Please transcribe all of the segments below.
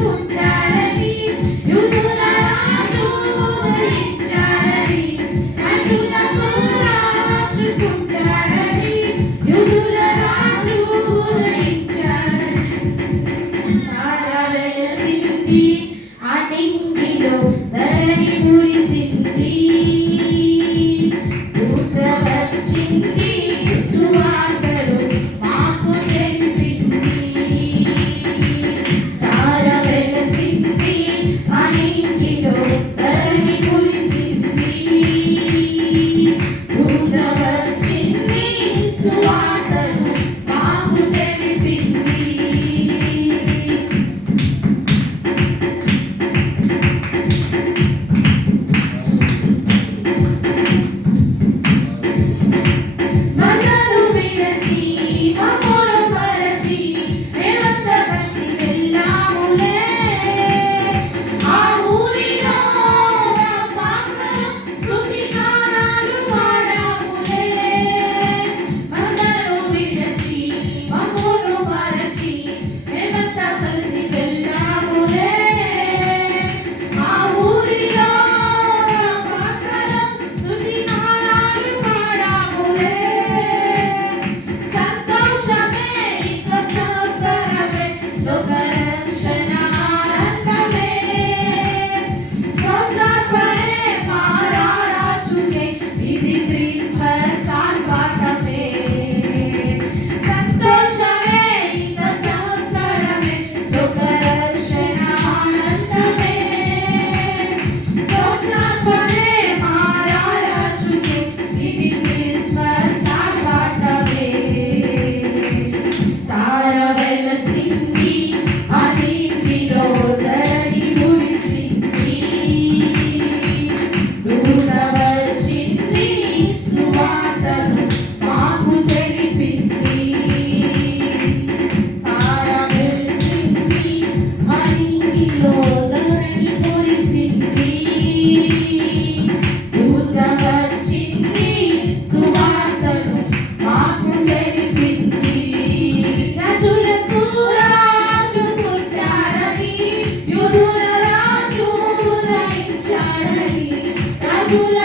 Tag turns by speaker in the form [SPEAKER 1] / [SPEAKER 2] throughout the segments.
[SPEAKER 1] Thank you. to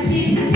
[SPEAKER 1] expectativas.